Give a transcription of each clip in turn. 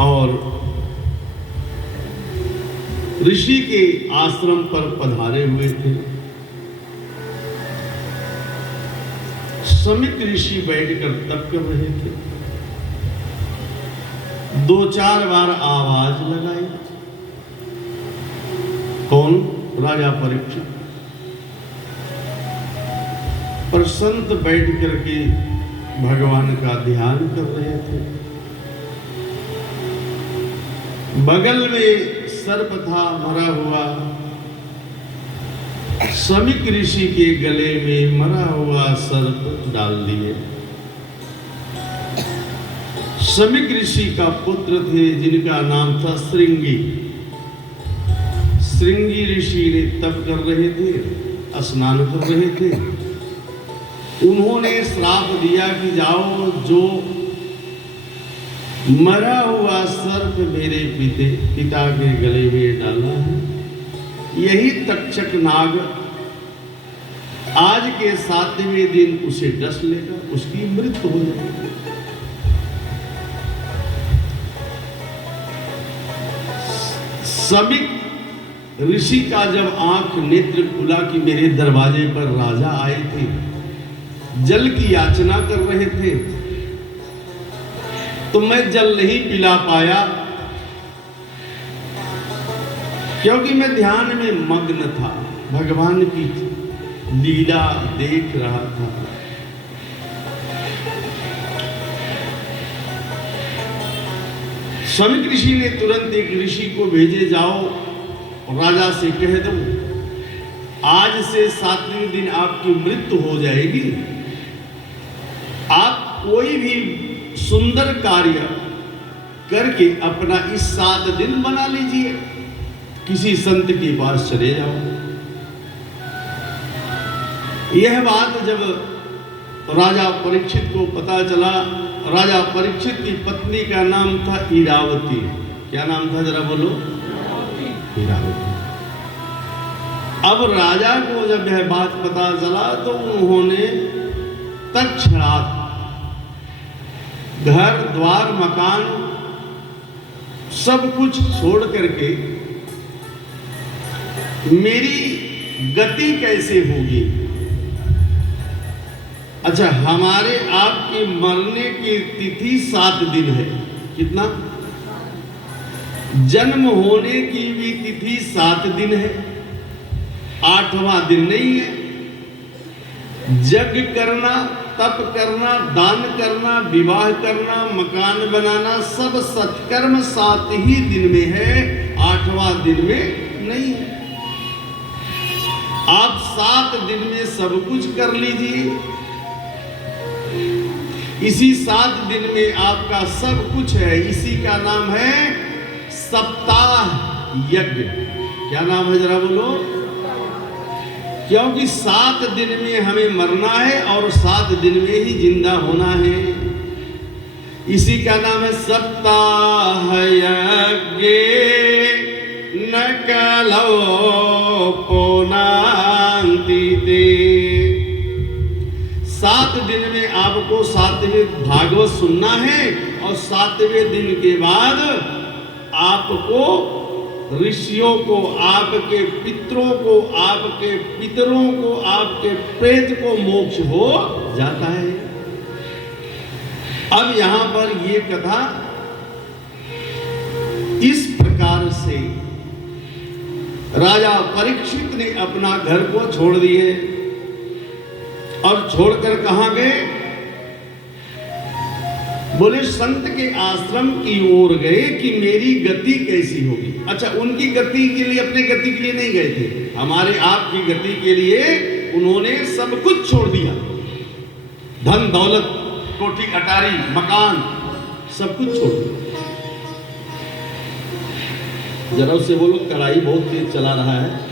और ऋषि के आश्रम पर पधारे हुए थे। समित ऋषि बैठकर तप कर रहे थे। 2-4 बार आवाज लगाई। कौन? राजा परीक्षित। पर संत बैठ करके भगवान का ध्यान कर रहे थे। बगल में सर्प था मरा हुआ। समिक ऋषि के गले में मरा हुआ सर्प डाल दिए। समिक ऋषि का पुत्र थे जिनका नाम था श्रृंगी। श्रृंगी ऋषि ने तप कर रहे थे, स्नान कर रहे थे। उन्होंने श्राप दिया कि जाओ, जो मरा हुआ सर्प मेरे पिता के गले में डाला है, यही तक्षक नाग आज के 7वें दिन उसे डस लेगा, उसकी मृत्यु हो जाएगी। समिक ऋषि का जब आंख नेत्र खुला कि मेरे दरवाजे पर राजा आए थे, जल की याचना कर रहे थे, तो मैं जल नहीं पिला पाया क्योंकि मैं ध्यान में मग्न था, भगवान की लीला देख रहा था। समिक ऋषि ने तुरंत एक ऋषि को भेजे, जाओ राजा से कह दो आज से 7वें दिन आपकी मृत्यु हो जाएगी। आप कोई भी सुंदर कार्य करके अपना इस 7 दिन बना लीजिए, किसी संत के पास चले जाओ। यह बात जब राजा परीक्षित को पता चला, राजा परीक्षित की पत्नी का नाम था इरावती। क्या नाम था जरा बोलो? इरावती। अब राजा को जब यह बात पता चला तो उन्होंने तत्क्षणात घर द्वार मकान सब कुछ छोड़ करके, मेरी गति कैसे होगी? अच्छा, हमारे आपके मरने की तिथि 7 दिन है। कितना? जन्म होने की भी तिथि 7 दिन है, 8वां दिन नहीं है। यज्ञ करना, तप करना, दान करना, विवाह करना, मकान बनाना, सब सत्कर्म 7 ही दिन में है, 8वां दिन में नहीं है। आप 7 दिन में सब कुछ कर लीजिए। इसी 7 दिन में आपका सब कुछ है। इसी का नाम है सप्ताह यज्ञ। क्या नाम है जरा बोलो? क्योंकि 7 दिन में हमें मरना है और 7 दिन में ही जिंदा होना है। इसी का नाम है सप्ताह यज्ञ न कलो पुनांति ते। 7 दिन में आपको 7वें भागवत सुनना है और 7वें दिन के बाद आपको ऋषियों को, आपके पितरों को, आपके पितरों को, आपके प्रेत को मोक्ष हो जाता है। अब यहां पर ये कथा इस प्रकार से राजा परीक्षित ने अपना घर को छोड़ दिए और छोड़कर कहां गए? बोले संत के आश्रम की ओर गए कि मेरी गति कैसी होगी। अच्छा, उनकी गति के लिए, अपने गति के लिए नहीं गए थे, हमारे आपकी गति के लिए उन्होंने सब कुछ छोड़ दिया। धन दौलत, कोठी अटारी, मकान, सब कुछ छोड़ दिया। जरा उससे बोलो कढ़ाई बहुत तेज चला रहा है।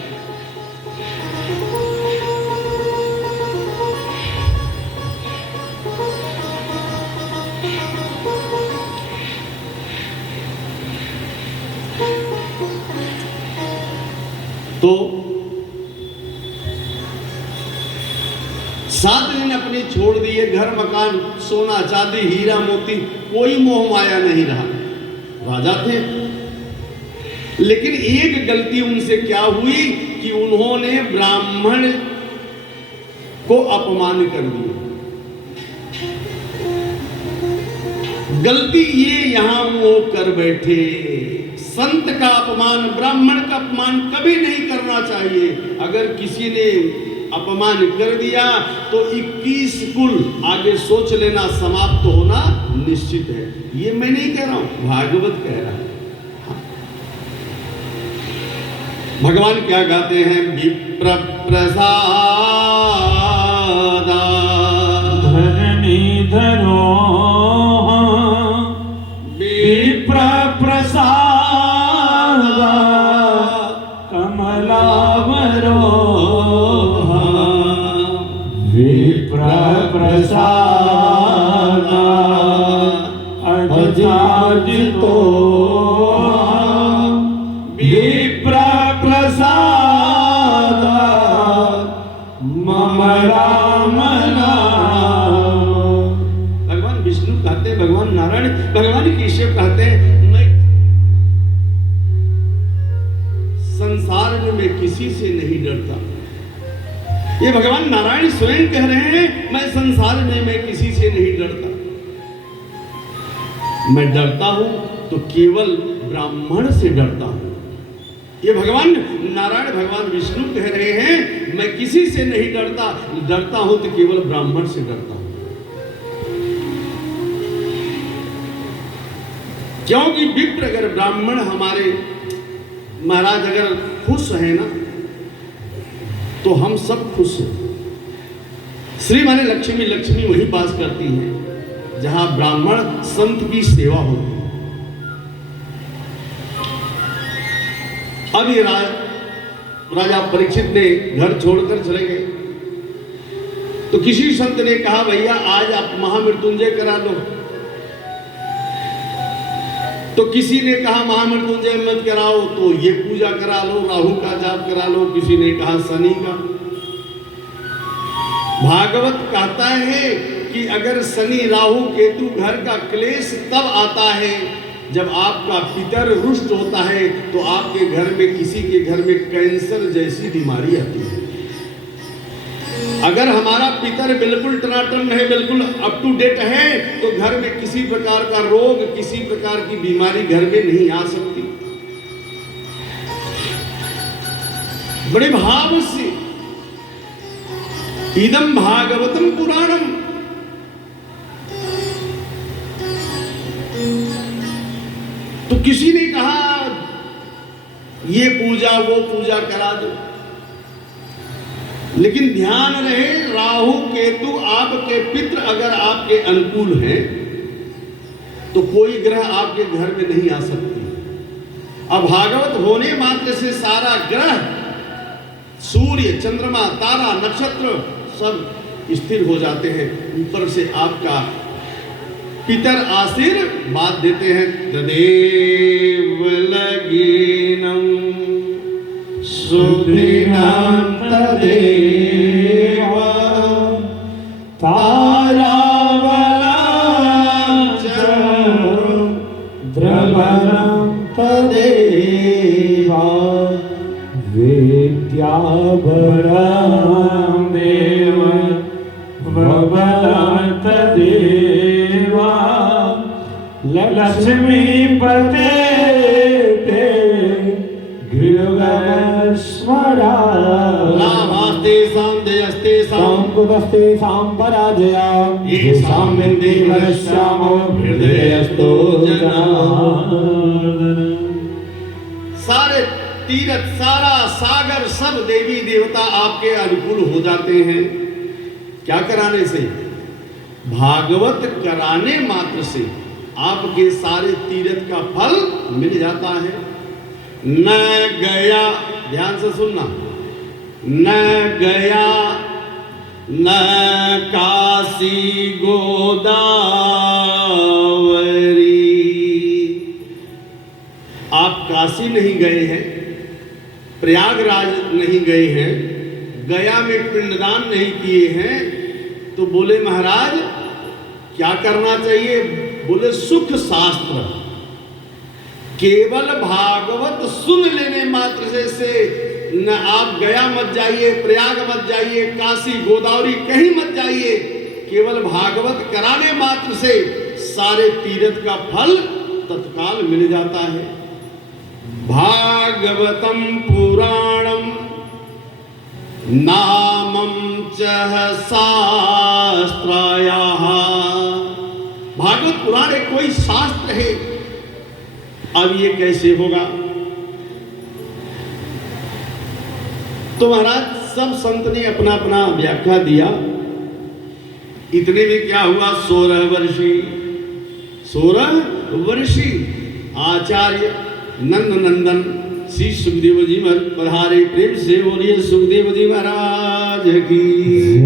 तो 7 दिन अपने छोड़ दिए, घर मकान, सोना चांदी, हीरा मोती, कोई मोह माया नहीं रहा। राजा थे। लेकिन एक गलती उनसे क्या हुई कि उन्होंने ब्राह्मण को अपमान कर दिया। गलती ये यहां वो कर बैठे। संत का अपमान, ब्राह्मण का अपमान कभी नहीं करना चाहिए। अगर किसी ने अपमान कर दिया तो 21 कुल आगे सोच लेना, समाप्त होना निश्चित है। ये मैं नहीं कह रहा हूं, भागवत कह रहा है। भगवान क्या गाते हैं? विप्र प्रसादा धरणी धरो विप्र प्रसादा कमलावरो विप्र प्रसादा अजितो विप्र प्रसादा मम राम नाम। भगवान विष्णु कहते हैं, भगवान नारायण, भगवान केशव कहते हैं, मैं संसार में मैं किसी से नहीं डरता। ये भगवान नारायण स्वयं कह रहे हैं, मैं संसार में मैं किसी से नहीं डरता। मैं डरता हूं तो केवल ब्राह्मण से डरता हूं। ये भगवान नारायण, भगवान विष्णु कह रहे हैं, मैं किसी से नहीं डरता, डरता हूं तो केवल ब्राह्मण से डरता हूं। क्योंकि विप्र, अगर ब्राह्मण हमारे महाराज अगर खुश है ना, तो हम सब खुश हैं। श्री माने लक्ष्मी, लक्ष्मी वही वास करती है जहां ब्राह्मण संत की सेवा होती है। अब ये राजा परीक्षित ने घर छोड़कर चले गए, तो किसी संत ने कहा, भैया आज आप महामृत्युंजय करा लो। तो किसी ने कहा महामृत्युंजय मत कराओ, तो ये पूजा करा लो, राहु का जाप करा लो। किसी ने कहा शनि का। भागवत कहता है कि अगर शनि राहु केतु, घर का क्लेश तब आता है जब आपका पितर रुष्ट होता है, तो आपके घर में, किसी के घर में कैंसर जैसी बीमारी आती है। अगर हमारा पितर बिल्कुल टनाटन है, बिल्कुल अप टू डेट है, तो घर में किसी प्रकार का रोग, किसी प्रकार की बीमारी घर में नहीं आ सकती। बड़े भाव से इदम भागवतम पुराणम, तो किसी ने कहा ये पूजा वो पूजा करा दो। लेकिन ध्यान रहे, राहु केतु आपके पितृ अगर आपके अनुकूल हैं, तो कोई ग्रह आपके घर में नहीं आ सकती। अब भागवत होने मात्र से सारा ग्रह, सूर्य, चंद्रमा, तारा, नक्षत्र सब स्थिर हो जाते हैं। ऊपर से आपका पितर आशीर्वाद देते हैं। तदेव लगीनम सुदिनं तदेव तारावलांचम द्रवणं तदेव विद्याभरणं देव प्रबलं तदेव लक्ष्मीपते ते गृहस्मरा नामास्तेषां देयस्तेषां संकुतस्तेषां पराजया येषां विन्देवरश्यामो हृदयस्थो जनार्दन। सारे तीर्थ, सारा सागर, सब देवी देवता आपके अनुकूल हो जाते हैं। क्या कराने से? भागवत कराने मात्र से आपके सारे तीर्थ का फल मिल जाता है। न गया, ध्यान से सुनना, न गया न काशी गोदावरी। आप काशी नहीं गए हैं, प्रयागराज नहीं गए हैं, गया में पिंडदान नहीं किए हैं, तो बोले महाराज क्या करना चाहिए? बोले सुख शास्त्र। केवल भागवत सुन लेने मात्र से न आप गया मत जाइए, प्रयाग मत जाइए, काशी गोदावरी कहीं मत जाइए, केवल भागवत कराने मात्र से सारे तीर्थ का फल तत्काल मिल जाता है। भागवतम पुराणम नामम चह शास्त्रायाः। भागवत पुराण एक कोई शास्त्र है। अब ये कैसे होगा? तो महाराज सब संत ने अपना अपना व्याख्या दिया। इतने में क्या हुआ, 16 वर्षी आचार्य नंद नंदन श्री सुखदेव जी पधारे। प्रेम से बोलिए सुखदेव जी महाराज की।